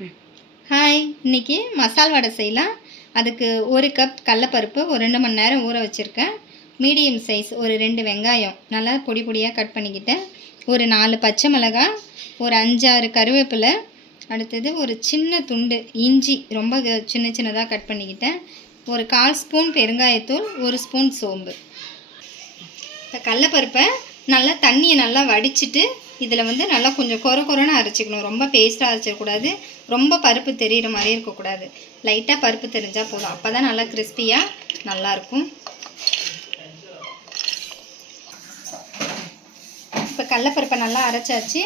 Hi, இன்றைக்கி மசால் வடை செய்யலாம். அதுக்கு 1 கப் கடலப்பருப்பு ஒரு 2 மணி நேரம் ஊற வச்சுருக்கேன். மீடியம் சைஸ் ஒரு 2 வெங்காயம் நல்லா பொடி பொடியாக கட் பண்ணிக்கிட்டேன். ஒரு 4 பச்சை மிளகாய், ஒரு 5-6 கருவேப்பிலை, அடுத்தது ஒரு சின்ன துண்டு இஞ்சி ரொம்ப சின்ன சின்னதாக கட் பண்ணிக்கிட்டேன். ஒரு 1/4 ஸ்பூன் பெருங்காயத்தூள், 1 ஸ்பூன் சோம்பு. இப்போ கடலப்பருப்பை நல்லா தண்ணியை நல்லா வடிச்சிட்டு இதில் நல்லா கொஞ்சம் கொரன்னு அரைச்சிக்கணும். ரொம்ப பேஸ்ட்டாக அரைச்சிடக்கூடாது, ரொம்ப பருப்பு தெரிகிற மாதிரி இருக்கக்கூடாது. லைட்டாக பருப்பு தெரிஞ்சால் போதும். அப்போ தான் நல்லா கிறிஸ்பியாக நல்லாயிருக்கும். இப்போ கடலப்பருப்பை நல்லா அரைச்சாச்சு.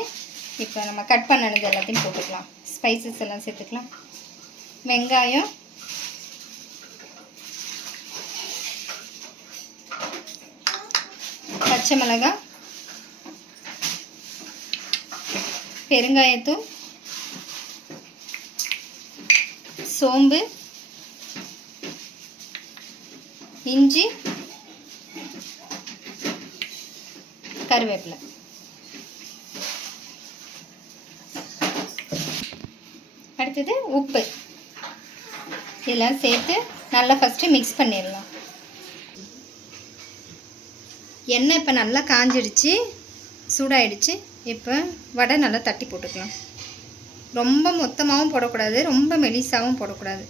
இப்போ நம்ம கட் பண்ணினது எல்லாத்தையும் போட்டுக்கலாம். ஸ்பைசஸ் எல்லாம் சேர்த்துக்கலாம். வெங்காயம், பச்சை மிளகாய், பெருங்காயத்தூள், சோம்பு, இஞ்சி, கருவேப்பிலை. அடுத்தது உப்பு இதெல்லாம் சேர்த்து நல்லா ஃபஸ்ட்டு மிக்ஸ் பண்ணிடலாம். எண்ணெய் இப்போ நல்லா காஞ்சிடுச்சு, சூடாயிடுச்சு. இப்போ வடை நல்லா தட்டி போட்டுக்கலாம். ரொம்ப மொத்தமாகவும் போடக்கூடாது, ரொம்ப மெலிசாகவும் போடக்கூடாது.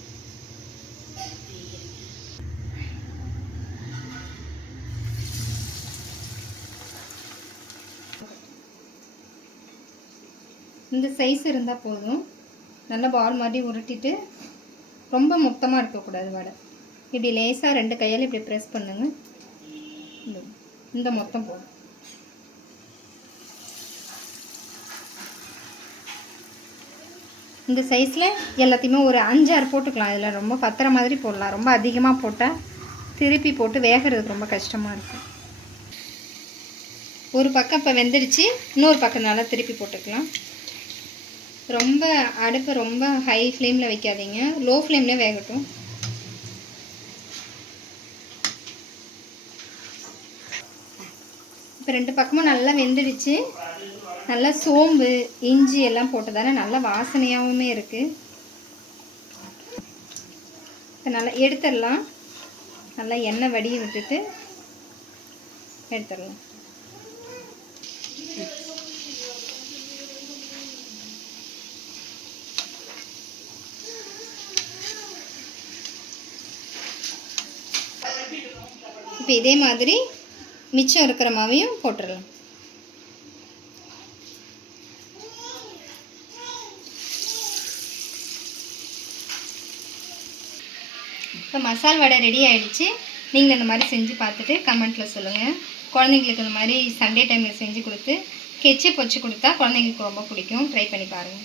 இந்த சைஸ் இருந்தால் போதும். நல்லா பால் மாதிரி உருட்டிட்டு ரொம்ப மொத்தமாக இருக்கக்கூடாது வடை. இப்படி லேசாக 2 கையால் இப்படி ப்ரெஸ் பண்ணுங்க. இந்த மொத்தம் போதும். இந்த சைஸில் எல்லாத்தையுமே ஒரு 5-6 போட்டுக்கலாம். இதில் ரொம்ப பத்திர மாதிரி போடலாம். ரொம்ப அதிகமாக போட்டால் திருப்பி போட்டு வேகிறதுக்கு ரொம்ப கஷ்டமாக இருக்கும். ஒரு பக்கம் இப்போ வெந்துடுச்சு, இன்னொரு பக்கம் நல்லா திருப்பி போட்டுக்கலாம். ரொம்ப அடுப்பை ரொம்ப ஹை ஃப்ளேமில் வைக்காதீங்க, லோ ஃப்ளேம்லேயே வேகட்டும். இப்போ 2 பக்கமும் நல்லா வெந்துடுச்சு. நல்லா சோம்பு இஞ்சி எல்லாம் போட்டதானே நல்லா வாசனையாகவுமே இருக்குது. இப்போ நல்லா எடுத்துடலாம். நல்லா எண்ணெய் வடியை விட்டுட்டு எடுத்துடலாம். இப்போ இதே மாதிரி மிச்சம் இருக்கிற மாவையும் போட்டுடலாம். இப்போ மசால் வடை ரெடி ஆகிடுச்சு. நீங்கள் இந்த மாதிரி செஞ்சு பார்த்துட்டு கமெண்ட்டில் சொல்லுங்கள். குழந்தைங்களுக்கு இந்த மாதிரி சண்டே டைமில் செஞ்சு கொடுத்து கெச்சப் வச்சு கொடுத்தா குழந்தைங்களுக்கு ரொம்ப பிடிக்கும். ட்ரை பண்ணி பாருங்கள்.